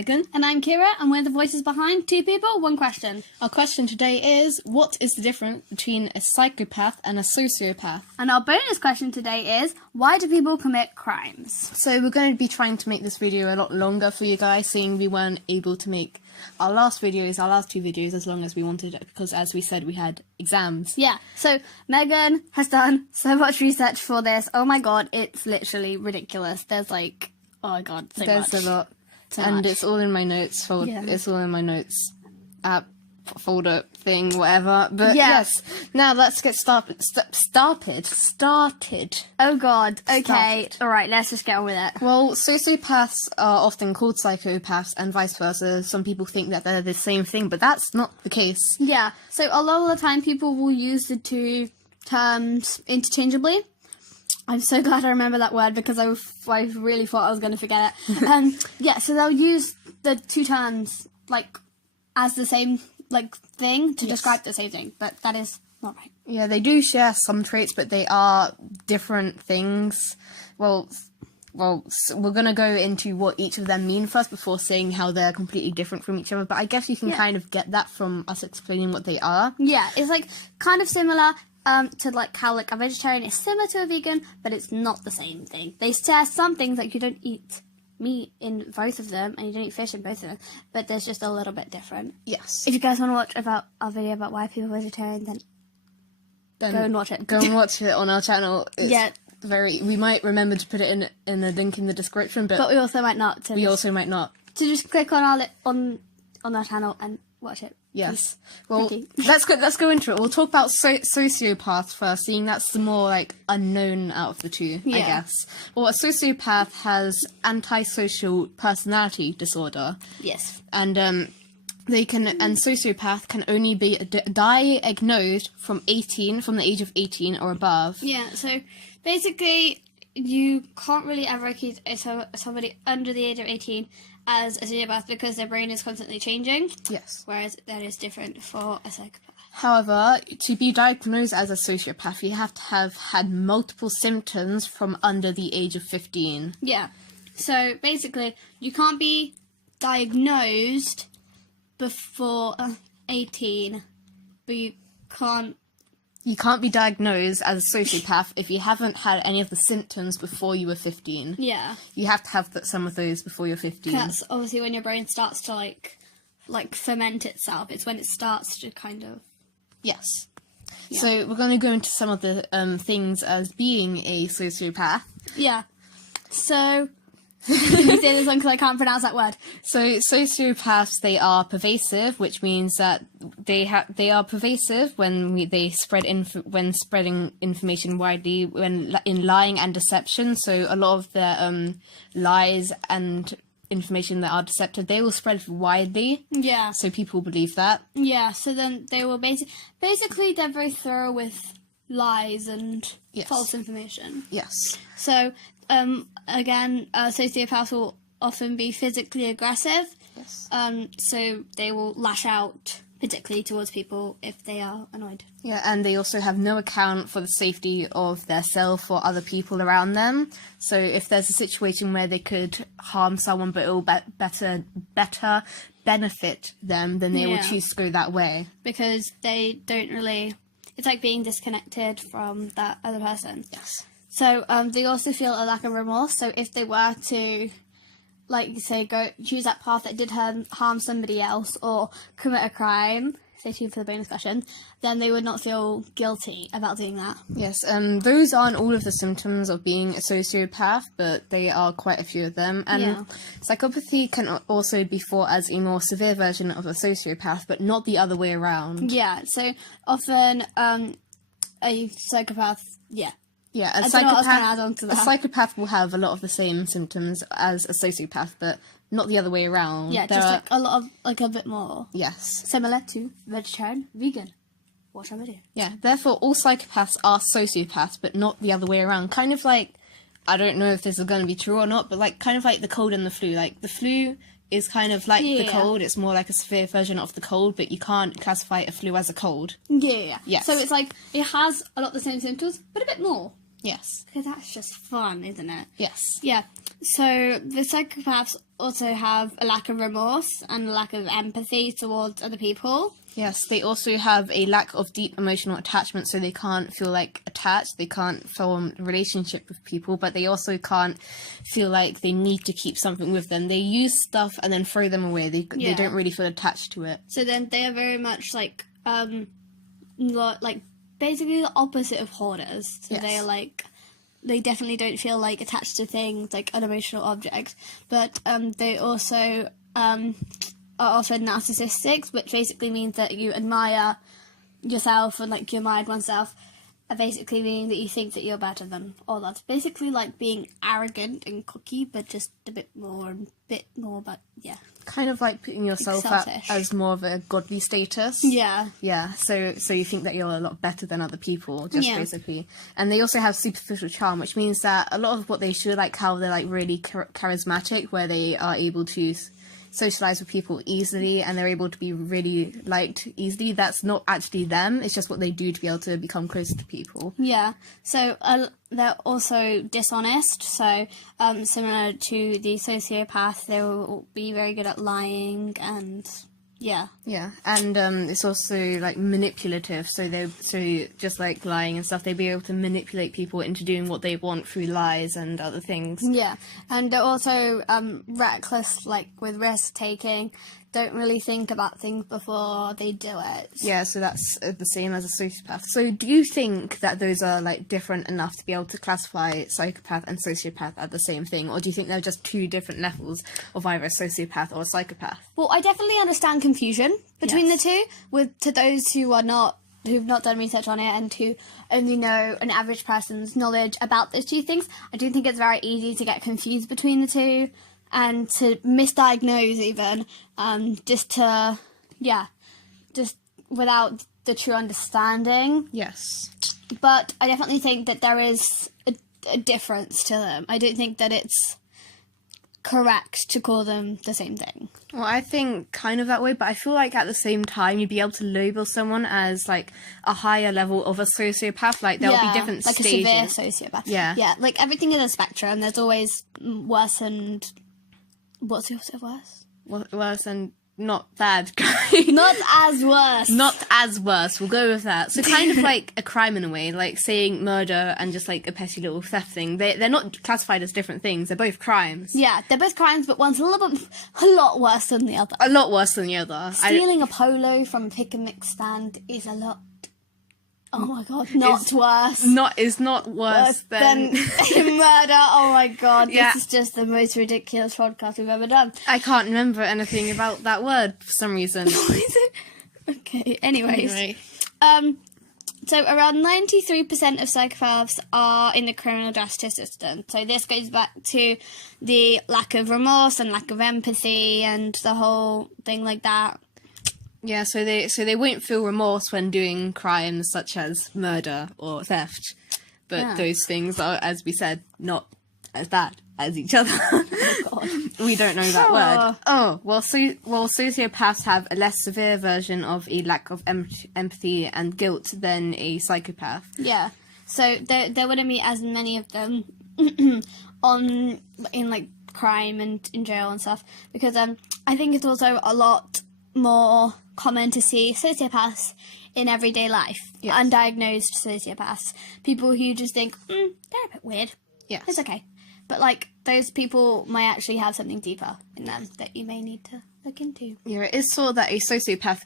Megan. And I'm Kiera, and we're the voices behind Two People, One Question. Our question today is, what is the difference between a psychopath and a sociopath? And our bonus question today is, why do people commit crimes? So we're going to be trying to make this video a lot longer for you guys, seeing we weren't able to make our last two videos as long as we wanted, because as we said, we had exams. Yeah, so Megan has done so much research for this. Oh my god, it's literally ridiculous. There's like, oh my god, so much. There's a lot. So and much. it's all in my notes folder. Yeah. It's all in my notes app folder thing, whatever. But Yeah. yes, now let's get started. Oh god, okay. Started. Alright, let's just get on with it. Well, sociopaths are often called psychopaths and vice versa. Some people think that they're the same thing, but that's not the case. Yeah, so a lot of the time people will use the two terms interchangeably. I'm so glad I remember that word because I really thought I was going to forget it. Yeah, so they'll use the two terms like as the same like thing to describe the same thing, but that is not right. Yeah, they do share some traits, but they are different things. Well, we're going to go into what each of them mean first before saying how they're completely different from each other, but I guess you can kind of get that from us explaining what they are. Yeah, it's like kind of similar to like how like a vegetarian is similar to a vegan, but it's not the same thing. They share some things, like you don't eat meat in both of them and you don't eat fish in both of them, but there's just a little bit different. Yes. If you guys want to watch about our video about why people are vegetarian, then go and watch it. Go and watch it on our channel. It's Yeah. we might remember to put it in the link in the description, but we also might not. we also might not. So just click on our channel and watch it. Yes. Well, Thank let's go into it. We'll talk about sociopaths first, seeing that's the more like unknown out of the two, I guess. Well, a sociopath has antisocial personality disorder. Yes. And sociopath can only be diagnosed from the age of 18 or above. Yeah, so basically you can't really ever accuse somebody under the age of 18 as a sociopath because their brain is constantly changing. Yes. Whereas that is different for a psychopath. However, to be diagnosed as a sociopath, you have to have had multiple symptoms from under the age of 15. Yeah. So basically, you can't be diagnosed before 18, but you can't be diagnosed as a sociopath if you haven't had any of the symptoms before you were 15. Yeah. You have to have some of those before you're 15. That's obviously when your brain starts to like ferment itself. It's when it starts to kind of... Yes. Yeah. So we're going to go into some of the things as being a sociopath. Yeah. So... Can you say this one because I can't pronounce that word? So sociopaths, they are pervasive, which means that they are pervasive when they when spreading information widely, when in lying and deception. So a lot of their lies and information that are deceptive, they will spread widely. Yeah. So people believe that. Yeah. So then they will basically they're very thorough with lies and false information. Yes. So again, sociopaths will often be physically aggressive. Yes. So they will lash out particularly towards people if they are annoyed. Yeah, and they also have no account for the safety of their self or other people around them. So if there's a situation where they could harm someone but it will better benefit them, then they will choose to go that way. Because they don't really... It's like being disconnected from that other person. Yes. So they also feel a lack of remorse. So if they were to, like, say, choose that path that did harm somebody else or commit a crime, stay tuned for the bonus question, then they would not feel guilty about doing that. Yes, those aren't all of the symptoms of being a sociopath, but they are quite a few of them. And psychopathy can also be thought as a more severe version of a sociopath, but not the other way around. Yeah, so often a psychopath, Yeah, I don't know what I was trying to add on to that. A psychopath will have a lot of the same symptoms as a sociopath, but not the other way around. Yeah, just like a lot of, like a bit more. Yes. Similar to vegetarian, vegan. Watch our video. Yeah, therefore all psychopaths are sociopaths, but not the other way around. Kind of like, I don't know if this is going to be true or not, but like kind of like the cold and the flu. Like the flu is kind of like the cold. It's more like a severe version of the cold, but you can't classify a flu as a cold. Yeah. Yes. So it's like, it has a lot of the same symptoms, but a bit more. Yes. Because that's just fun, isn't it? Yes. Yeah. So the psychopaths also have a lack of remorse and a lack of empathy towards other people. Yes, they also have a lack of deep emotional attachment, so they can't feel like attached, they can't form a relationship with people, but they also can't feel like they need to keep something with them. They use stuff and then throw them away. They don't really feel attached to it. So then they are very much like basically the opposite of hoarders. So Yes. they are like, they definitely don't feel like attached to things like unemotional objects, but they also are also narcissistic, which basically means that you admire yourself and like you admire oneself, basically meaning that you think that you're better than all others. Basically like being arrogant and cocky, but just a bit more, but yeah. Kind of like putting yourself up Selfish. as more of a godly status. Yeah. Yeah, so you think that you're a lot better than other people, just Yeah. basically. And they also have superficial charm, which means that a lot of what they show, like how they're like really charismatic, where they are able to socialize with people easily and they're able to be really liked easily. That's not actually them, it's just what they do to be able to become closer to people. Yeah, so they're also dishonest, so similar to the sociopath, they will be very good at lying and yeah. Yeah, and it's also like manipulative, so just like lying and stuff, they'd be able to manipulate people into doing what they want through lies and other things. Yeah, and they're also reckless, like with risk taking, don't really think about things before they do it. Yeah, so that's the same as a sociopath. So do you think that those are like different enough to be able to classify psychopath and sociopath as the same thing, or do you think they're just two different levels of either a sociopath or a psychopath? Well, I definitely understand confusion between Yes. the two, to those who've not done research on it and who only know an average person's knowledge about those two things. I do think it's very easy to get confused between the two and to misdiagnose even, just without the true understanding. Yes. But I definitely think that there is a difference to them. I don't think that it's correct to call them the same thing. Well, I think kind of that way, but I feel like at the same time you'd be able to label someone as like a higher level of a sociopath. Like there'll be different like stages. a severe sociopath. Yeah. Like everything is a spectrum. There's always worse and what's the opposite of worse? Worse and not bad. Not as worse. Not as worse. We'll go with that. So kind of like a crime in a way, like saying murder and just like a petty little theft thing. They're not classified as different things. They're both crimes. Yeah, they're both crimes, but one's a lot worse than the other. A lot worse than the other. Stealing a polo from a pick and mix stand is a lot. Oh my god, not worse. Is not worse than murder. Oh my god, Yeah. this is just the most ridiculous podcast we've ever done. I can't remember anything about that word for some reason. Is it? Okay, anyways. Anyway. So around 93% of psychopaths are in the criminal justice system. So this goes back to the lack of remorse and lack of empathy and the whole thing like that. Yeah, so they won't feel remorse when doing crimes such as murder or theft, but Yeah. those things are, as we said, not as bad as each other. Oh god. We don't know that word. Oh, well, sociopaths have a less severe version of a lack of empathy and guilt than a psychopath. Yeah. So there wouldn't be as many of them in like crime and in jail and stuff, because I think it's also a lot more common to see sociopaths in everyday life. Yes. Undiagnosed sociopaths, people who just think they're a bit weird. Yes. It's okay, but like those people might actually have something deeper in them that you may need to look into. Yeah, it is thought that a sociopath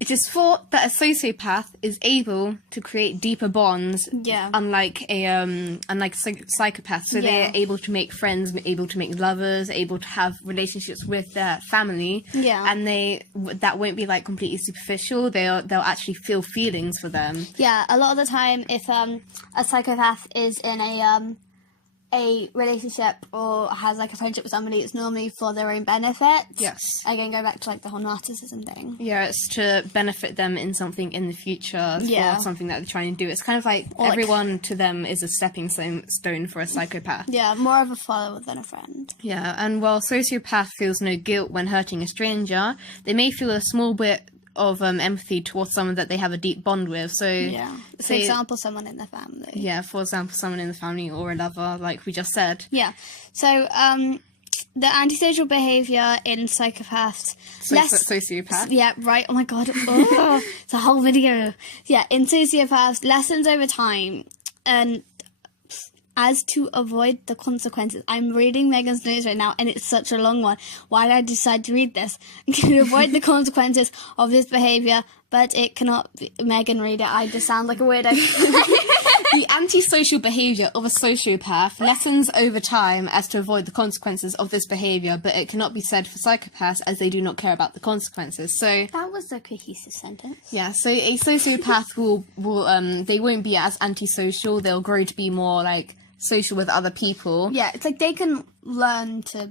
it is thought that a sociopath is able to create deeper bonds, Yeah. unlike psychopaths. So Yeah. they're able to make friends, able to make lovers, able to have relationships with their family. Yeah. And that won't be like completely superficial. They'll actually feel feelings for them. Yeah, a lot of the time, if a psychopath is in a relationship or has like a friendship with somebody, it's normally for their own benefit. Yes. Again, go back to like the whole narcissism thing. Yeah, it's to benefit them in something in the future Yeah. for something that they're trying to do. It's kind of like Or, like- everyone to them is a stepping stone for a psychopath. Yeah, more of a follower than a friend. Yeah, and while sociopath feels no guilt when hurting a stranger, they may feel a small bit empathy towards someone that they have a deep bond with. So Yeah. For example, someone in the family. Yeah, for example, someone in the family or a lover, like we just said. Yeah. So, the antisocial behaviour in psychopaths... Sociopath. Yeah, right. Oh my god. Oh, it's a whole video. Yeah, in sociopaths, lessons over time, and as to avoid the consequences. I'm reading Megan's notes right now, and it's such a long one. Why did I decide to read this? To avoid the consequences of this behaviour, but it cannot be... Megan, read it. I just sound like a weirdo. The antisocial behaviour of a sociopath lessens over time as to avoid the consequences of this behaviour, but it cannot be said for psychopaths as they do not care about the consequences. So That was a cohesive sentence. yeah, so a sociopath will they won't be as antisocial. They'll grow to be more like social with other people. Yeah, it's like they can learn to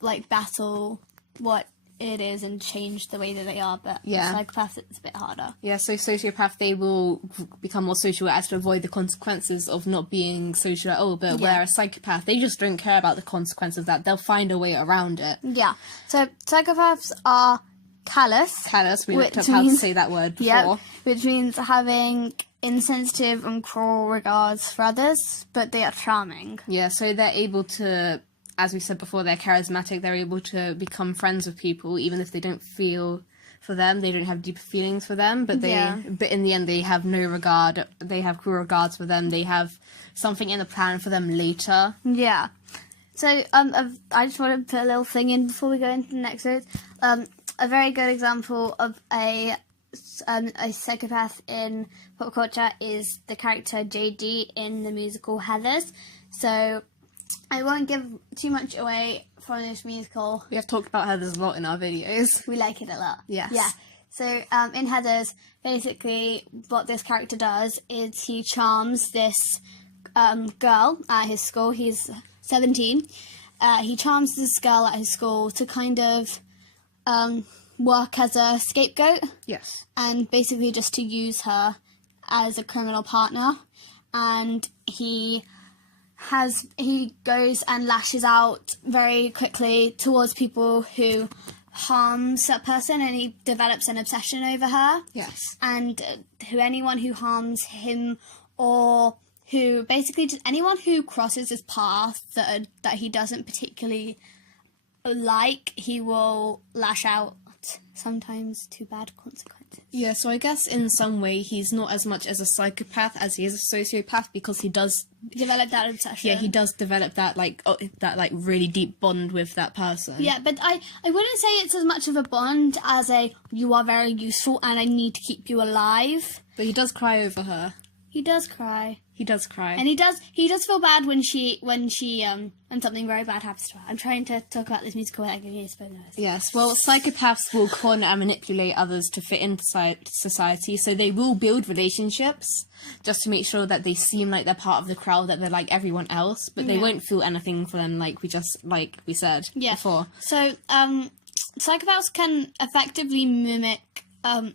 like battle what it is and change the way that they are, but psychopaths, it's a bit harder. Yeah, so sociopath, they will become more social as to avoid the consequences of not being social at all, but whereas psychopath, they just don't care about the consequences of that. They'll find a way around it. Yeah, so psychopaths are callous. Callous, we looked up how to say that word before. Yeah, which means having insensitive and cruel regards for others, but they are charming. Yeah, so they're able to, as we said before, they're charismatic. They're able to become friends with people, even if they don't feel for them. They don't have deeper feelings for them, but but in the end, they have no regard. They have cruel regards for them. They have something in the plan for them later. Yeah. So I just want to put a little thing in before we go into the next note. A very good example of a psychopath in pop culture is the character JD in the musical Heathers. So I won't give too much away from this musical. We have talked about Heathers a lot in our videos. We like it a lot. Yes. Yeah. So in Heathers, basically what this character does is he charms this girl at his school. He's 17. He charms this girl at his school to kind of work as a scapegoat. Yes. And basically just to use her as a criminal partner. And he goes and lashes out very quickly towards people who harms that person, and he develops an obsession over her. Yes. And anyone who harms him, or who basically just anyone who crosses his path that he doesn't particularly like, he will lash out, sometimes to bad consequences. Yeah, so I guess in some way he's not as much as a psychopath as he is a sociopath, because he does develop that obsession. Yeah, he does develop that really deep bond with that person. Yeah, but I wouldn't say it's as much of a bond as you are very useful and I need to keep you alive. But he does cry over her. He does cry. He does cry. And he does feel bad when something very bad happens to her. I'm trying to talk about this musical without giving you spoilers. Yes, well, psychopaths will corner and manipulate others to fit into society, so they will build relationships just to make sure that they seem like they're part of the crowd, that they're like everyone else, but they won't feel anything for them, like we said before. So, psychopaths can effectively mimic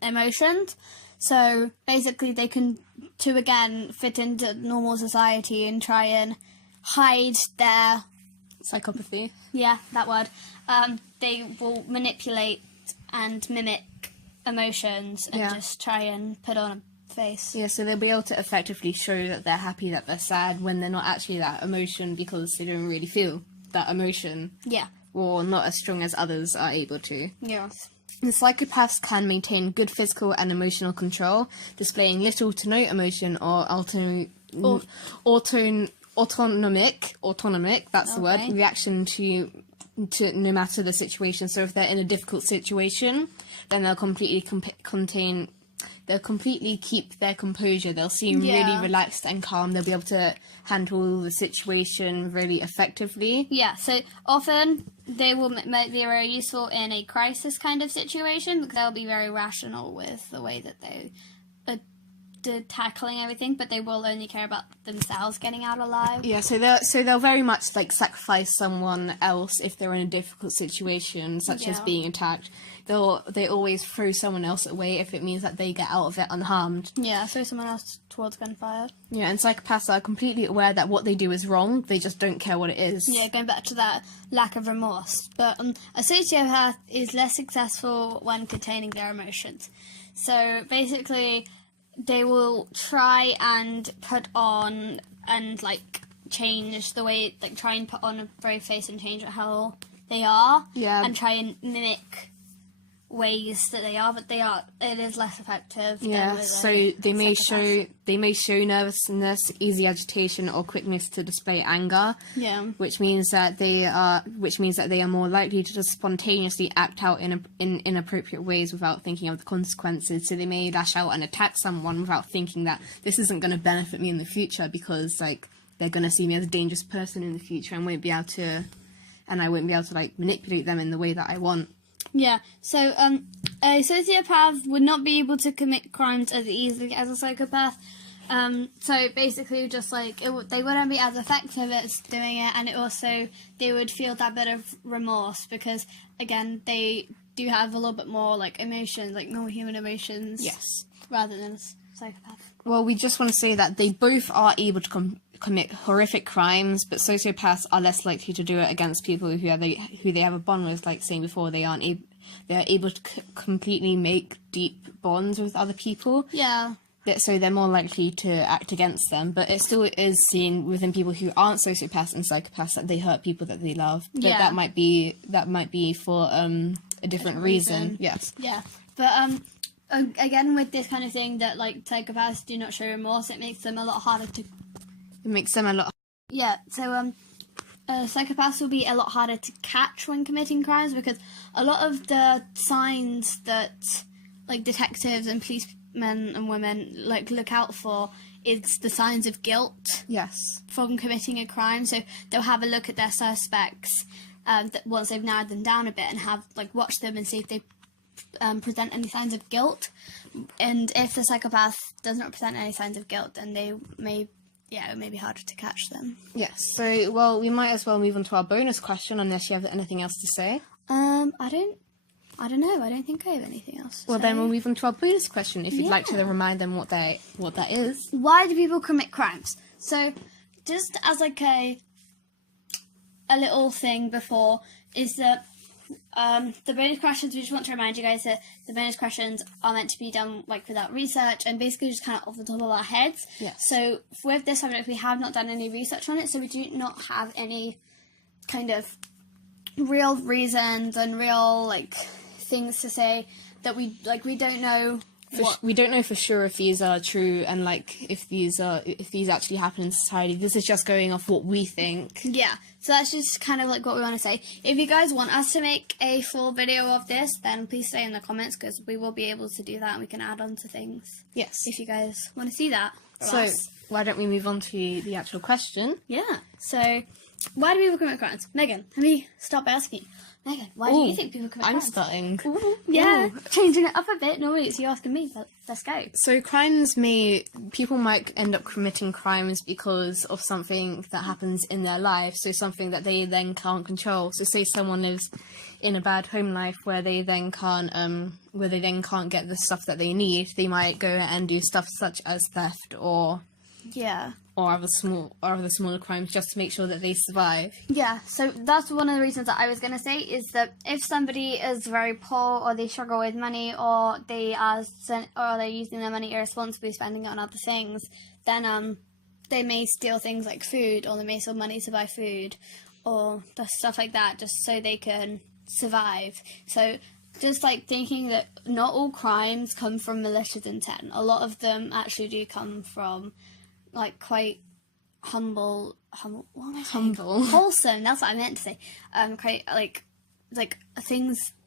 emotions. So basically they can, to again fit into normal society and try and hide their psychopathy. Yeah, that word. They will manipulate and mimic emotions and just try and put on a face. Yeah, so they'll be able to effectively show that they're happy, that they're sad, when they're not actually that emotion, because they don't really feel that emotion. Yeah. Or not as strong as others are able to. Yes. The psychopaths can maintain good physical and emotional control, displaying little to no emotion or autonomic, that's the word, reaction to no matter the situation. So if they're in a difficult situation, then they'll completely keep their composure. They'll seem really relaxed and calm. They'll be able to handle the situation really effectively. Yeah, so often they will be very useful in a crisis kind of situation, because they'll be very rational with the way that they to tackling everything, but they will only care about themselves getting out alive. Yeah, so they'll very much like sacrifice someone else if they're in a difficult situation, such as Yeah. being attacked. They always throw someone else away if it means that they get out of it unharmed. Yeah, so someone else towards gunfire. Yeah, and psychopaths are completely aware that what they do is wrong. They just don't care what it is. Yeah, going back to that lack of remorse. But a sociopath is less successful when containing their emotions. So basically, they will try and put on and like change the way, like try and put on a brave face and change how they are. Yeah. And try and mimic ways that they are, but it is less effective. Yeah, than with so they may psychopaths. show nervousness, easy agitation, or quickness to display anger. Yeah. Which means that they are more likely to just spontaneously act out in inappropriate ways without thinking of the consequences. So they may lash out and attack someone without thinking that this isn't going to benefit me in the future, because like they're going to see me as a dangerous person in the future and I won't be able to like manipulate them in the way that I want. Yeah, so a sociopath would not be able to commit crimes as easily as a psychopath. So basically, just like they wouldn't be as effective at doing it, and they would feel that bit of remorse because, again, they do have a little bit more like emotions, like normal human emotions. Yes. Rather than a psychopath. Well, we just want to say that they both are able to commit horrific crimes, but sociopaths are less likely to do it against people who they have a bond with. Like saying before, they are able to completely make deep bonds with other people. Yeah. So they're more likely to act against them. But it still is seen within people who aren't sociopaths and psychopaths that they hurt people that they love. But Yeah. that might be for a different reason. Yes. Yeah, but again, with this kind of thing that like psychopaths do not show remorse, it makes them a lot harder to. It makes them a lot. Yeah, so psychopaths will be a lot harder to catch when committing crimes because a lot of the signs that like detectives and policemen and women like look out for is the signs of guilt. Yes. From committing a crime. So they'll have a look at their suspects once they've narrowed them down a bit and have like watch them and see if they present any signs of guilt. And if the psychopath does not present any signs of guilt, then it may be harder to catch them. Yes. So, well, we might as well move on to our bonus question, unless you have anything else to say. I don't know. I don't think I have anything else to Well, say. then we'll move on to our bonus question, if you'd like to Yeah. remind them what that is. Why do people commit crimes? So, just as like a little thing before, is that the bonus questions, we just want to remind you guys that the bonus questions are meant to be done like without research and basically just kind of off the top of our heads. Yes. So with this subject, we have not done any research on it, so we do not have any kind of real reasons and real like things to say that we don't know. We don't know for sure if these are true and like if these actually happen in society. This is just going off what we think. Yeah, so that's just kind of like what we want to say. If you guys want us to make a full video of this, then please say in the comments because we will be able to do that and we can add on to things. Yes. If you guys want to see that. from So us. why don't we move on to the actual question? Yeah, so why do people commit crimes? Megan, let me start by asking you. Megan, why do you think people commit I'm crimes? starting. Yeah, Ooh. changing it up a bit. Normally it's you asking me, but let's go. So people might end up committing crimes because of something that happens in their life, so something that they then can't control. So say someone lives in a bad home life where they then can't get the stuff that they need, they might go and do stuff such as theft or Yeah. other smaller crimes just to make sure that they survive. Yeah, so that's one of the reasons that I was going to say is that if somebody is very poor or they struggle with money or they're using their money irresponsibly, spending it on other things, then they may steal things like food or they may steal money to buy food or stuff like that just so they can survive. So just like thinking that not all crimes come from malicious intent. A lot of them actually do come from like quite humble. What am I saying? Humble. Wholesome. That's what I meant to say. Quite like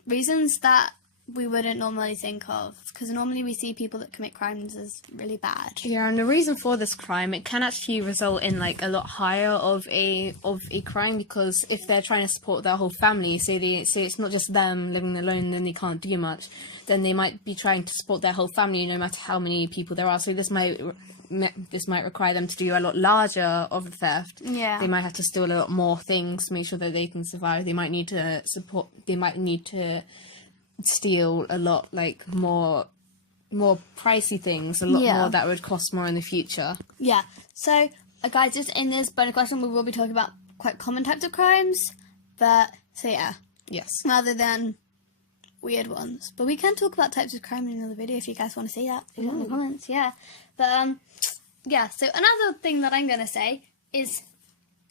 reasons that we wouldn't normally think of, because normally we see people that commit crimes as really bad. Yeah, and the reason for this crime, it can actually result in like a lot higher of a crime, because if they're trying to support their whole family, so it's not just them living alone, then they can't do much, then they might be trying to support their whole family no matter how many people there are. So this might require them to do a lot larger of a theft. Yeah. They might have to steal a lot more things to make sure that they can survive. They might need to steal a lot like more pricey things, a lot more that would cost more in the future. Yeah. So, guys, just in this bonus question, we will be talking about quite common types of crimes, but so yeah, Yes. rather than weird ones. But we can talk about types of crime in another video if you guys want to see that in the comments. Yeah. But yeah. So another thing that I'm gonna say is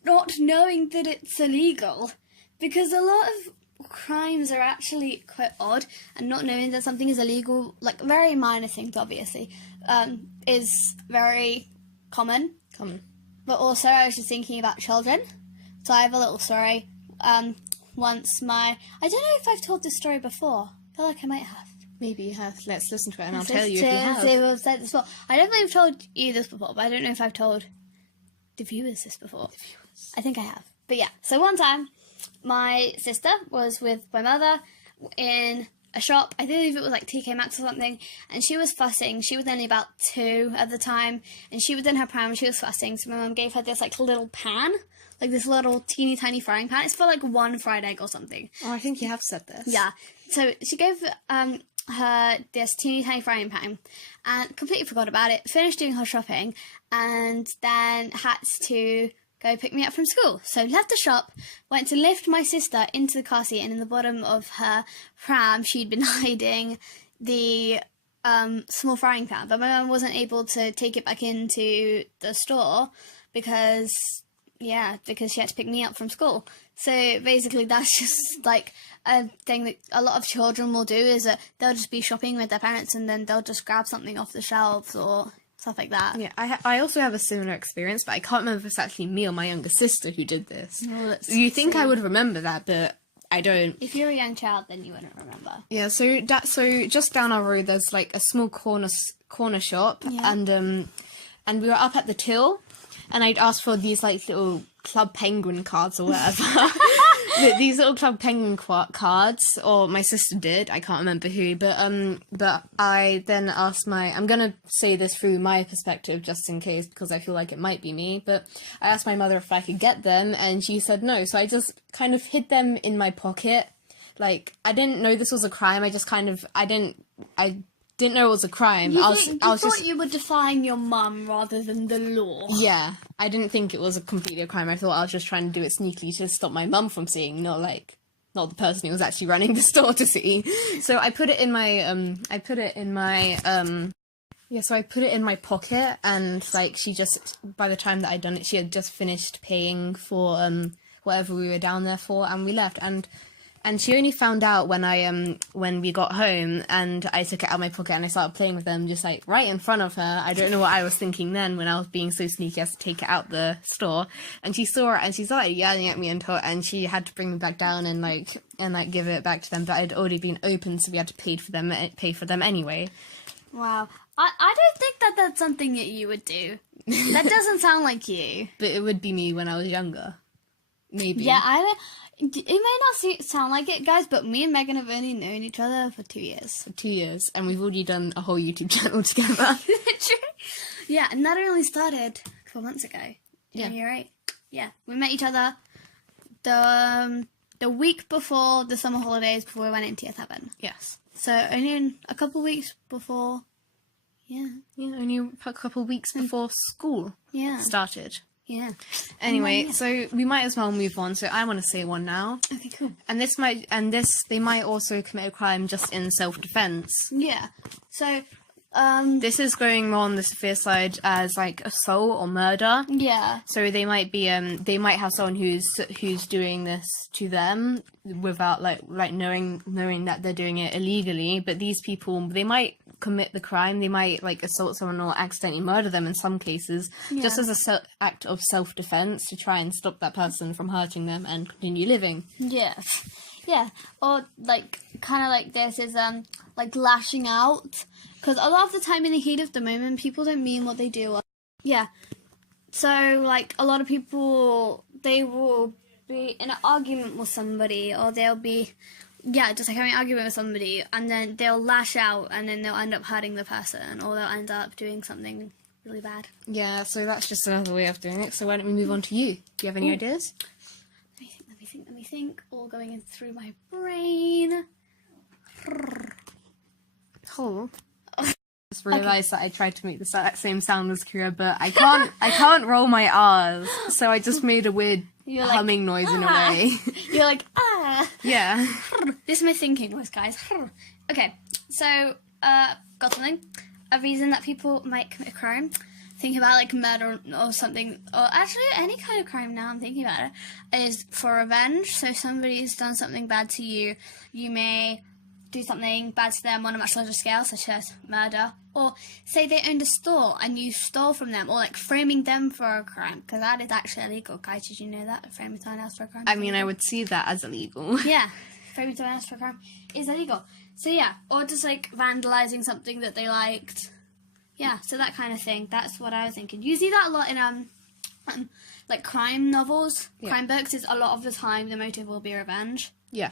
not knowing that it's illegal, because a lot of crimes are actually quite odd, and not knowing that something is illegal, like very minor things obviously, is very common. But also I was just thinking about children, so I have a little story. Once I don't know if I've told this story before, I feel like I might have. Maybe you have. Let's listen to it and I'll tell you if you have. I've said this before. I don't think I've told you this before, but I don't know if I've told the viewers this before. I think I have. But yeah, so one time my sister was with my mother in a shop. I believe it was like TK Maxx or something, and she was fussing. She was only about 2 at the time, and she was in her prime and she was fussing. So my mum gave her this like little pan, like this little teeny tiny frying pan. It's for like 1 fried egg or something. Oh, I think you have said this. Yeah. So she gave her this teeny tiny frying pan and completely forgot about it. Finished doing her shopping and then had to go pick me up from school. So left the shop, went to lift my sister into the car seat, and in the bottom of her pram she'd been hiding the small frying pan. But my mum wasn't able to take it back into the store because she had to pick me up from school. So basically that's just like a thing that a lot of children will do, is that they'll just be shopping with their parents and then they'll just grab something off the shelves or stuff like that. Yeah, I also have a similar experience, but I can't remember if it's actually me or my younger sister who did this. Oh, you think I would remember that, but I don't. If you're a young child, then you wouldn't remember. Yeah, so just down our road, there's like a small corner shop, and we were up at the till, and I'd asked for these like little Club Penguin cards or whatever. These little Club Penguin cards, or my sister did, I can't remember who, but I then asked I'm gonna say this through my perspective just in case, because I feel like it might be me, but I asked my mother if I could get them, and she said no, so I just kind of hid them in my pocket. Like, I didn't know this was a crime, I didn't know it was a crime. You thought you were defying your mum rather than the law. Yeah, I didn't think it was completely a crime. I thought I was just trying to do it sneakily to stop my mum from seeing, not the person who was actually running the store to see. So I put it in my so I put it in my pocket, and like she just, by the time that I'd done it, she had just finished paying for whatever we were down there for, and we left. And she only found out when we got home, and I took it out of my pocket and I started playing with them, just like right in front of her. I don't know what I was thinking then when I was being so sneaky as to take it out the store. And she saw it and she started yelling at me and she had to bring me back down and give it back to them. But I'd already been opened, so we had to pay for them anyway. Wow. I don't think that's something that you would do. That doesn't sound like you. But it would be me when I was younger. Maybe. Yeah, it may not sound like it, guys, but me and Megan have only known each other for 2 years. 2 years, and we've already done a whole YouTube channel together. True. Yeah, and that only started 12 months ago. Yeah. You're right. Yeah, we met each other the week before the summer holidays, before we went into year 7. Yes. So only in a couple of weeks before. Yeah. Yeah, only a couple of weeks before school started. Yeah. Anyway, so we might as well move on. So I want to say one now. Okay, cool. And they might also commit a crime just in self-defense. Yeah. So, this is going more on the severe side as like assault or murder. Yeah. So they might be they might have someone who's doing this to them without like knowing that they're doing it illegally. But these people, they might commit the crime. They might like assault someone or accidentally murder them in some cases, just as a act of self-defense to try and stop that person from hurting them and continue living. Yeah. Yeah, or like kind of like this is like lashing out, because a lot of the time in the heat of the moment, people don't mean what they do. Yeah, so like a lot of people, they will be in an argument with somebody, or they'll be just like having an argument with somebody, and then they'll lash out, and then they'll end up hurting the person, or they'll end up doing something really bad. Yeah, so that's just another way of doing it. So why don't we move on to you? Do you have any ideas? Let me think. All going in through my brain. Oh. Just realised that I tried to make the same sound as Kiera, but I can't roll my R's, so I just made a weird humming noise in a way. You're like, ah. Yeah. This is my thinking voice, guys. Okay, so, got something. A reason that people might commit a crime. Think about like murder or something, or actually any kind of crime now I'm thinking about it, is for revenge. So somebody's done something bad to you, you may do something bad to them on a much larger scale, such as murder, or say they owned a store and you stole from them, or like framing them for a crime, because that is actually illegal, guys. Did you know that? Framing someone else for a crime? I mean, I would see that as illegal. Yeah, framing someone else for a crime is illegal. So yeah, or just like vandalizing something that they liked. Yeah, so that kind of thing. That's what I was thinking. You see that a lot in like crime novels, crime books. Is a lot of the time the motive will be revenge. Yeah.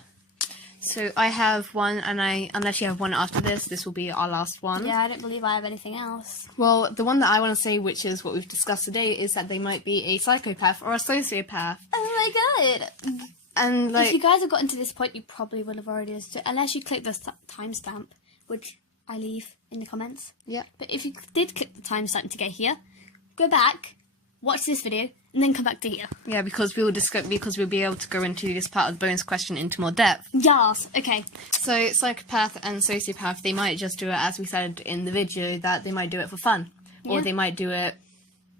So I have one, and unless you have one after this will be our last one. Yeah, I don't believe I have anything else. Well, the one that I want to say, which is what we've discussed today, is that they might be a psychopath or a sociopath. Oh my god! And like, if you guys have gotten to this point, you probably will have already understood, unless you click the timestamp, which I leave in the comments. Yeah. But if you did click the timestamp to get here, go back, watch this video, and then come back to here. Yeah, because we'll be able to go into this part of the bonus question into more depth. Yes. Okay. So psychopath and sociopath, they might just do it, as we said in the video, that they might do it for fun, or they might do it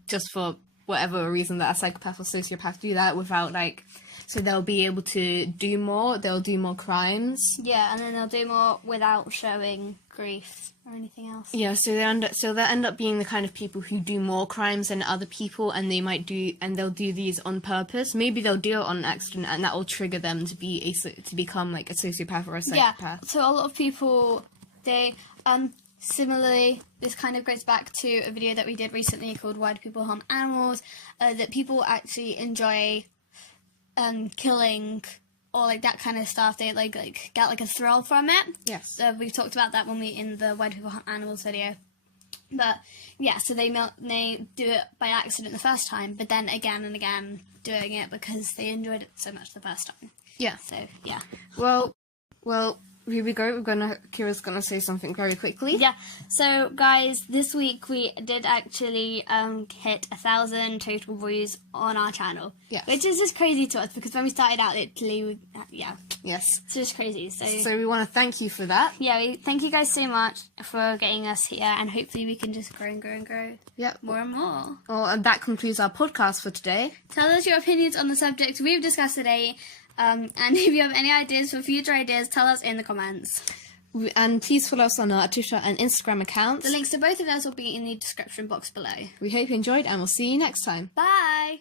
just for whatever reason that a psychopath or sociopath do that without like. So they'll be able to do more. They'll do more crimes. Yeah, and then they'll do more without showing grief or anything else. Yeah, so they'll end up being the kind of people who do more crimes than other people, and they'll do these on purpose. Maybe they'll do it on accident, and that will trigger them to become like a sociopath or a psychopath. Yeah. So a lot of people, they similarly, this kind of goes back to a video that we did recently called "Why Do People Harm Animals?" That people actually enjoy killing, or like that kind of stuff. They like get like a thrill from it. Yes. So we've talked about that when we in the Why Do People Hunt Animals video. But yeah, so they do it by accident the first time, but then again and again doing it because they enjoyed it so much the first time. Yeah. So yeah. Well, here we go. Kiera's gonna say something very quickly. Yeah. So guys, this week we did actually hit 1,000 total views on our channel. Yes. Which is just crazy to us because when we started out, literally, Yes. it's just crazy. So we want to thank you for that. Yeah, we thank you guys so much for getting us here, and hopefully we can just grow and grow and grow. Yep. More and more. Well, and that concludes our podcast for today. Tell us your opinions on the subject we've discussed today. And if you have any ideas for future ideas, tell us in the comments. And please follow us on our Twitter and Instagram accounts. The links to both of those will be in the description box below. We hope you enjoyed, and we'll see you next time. Bye!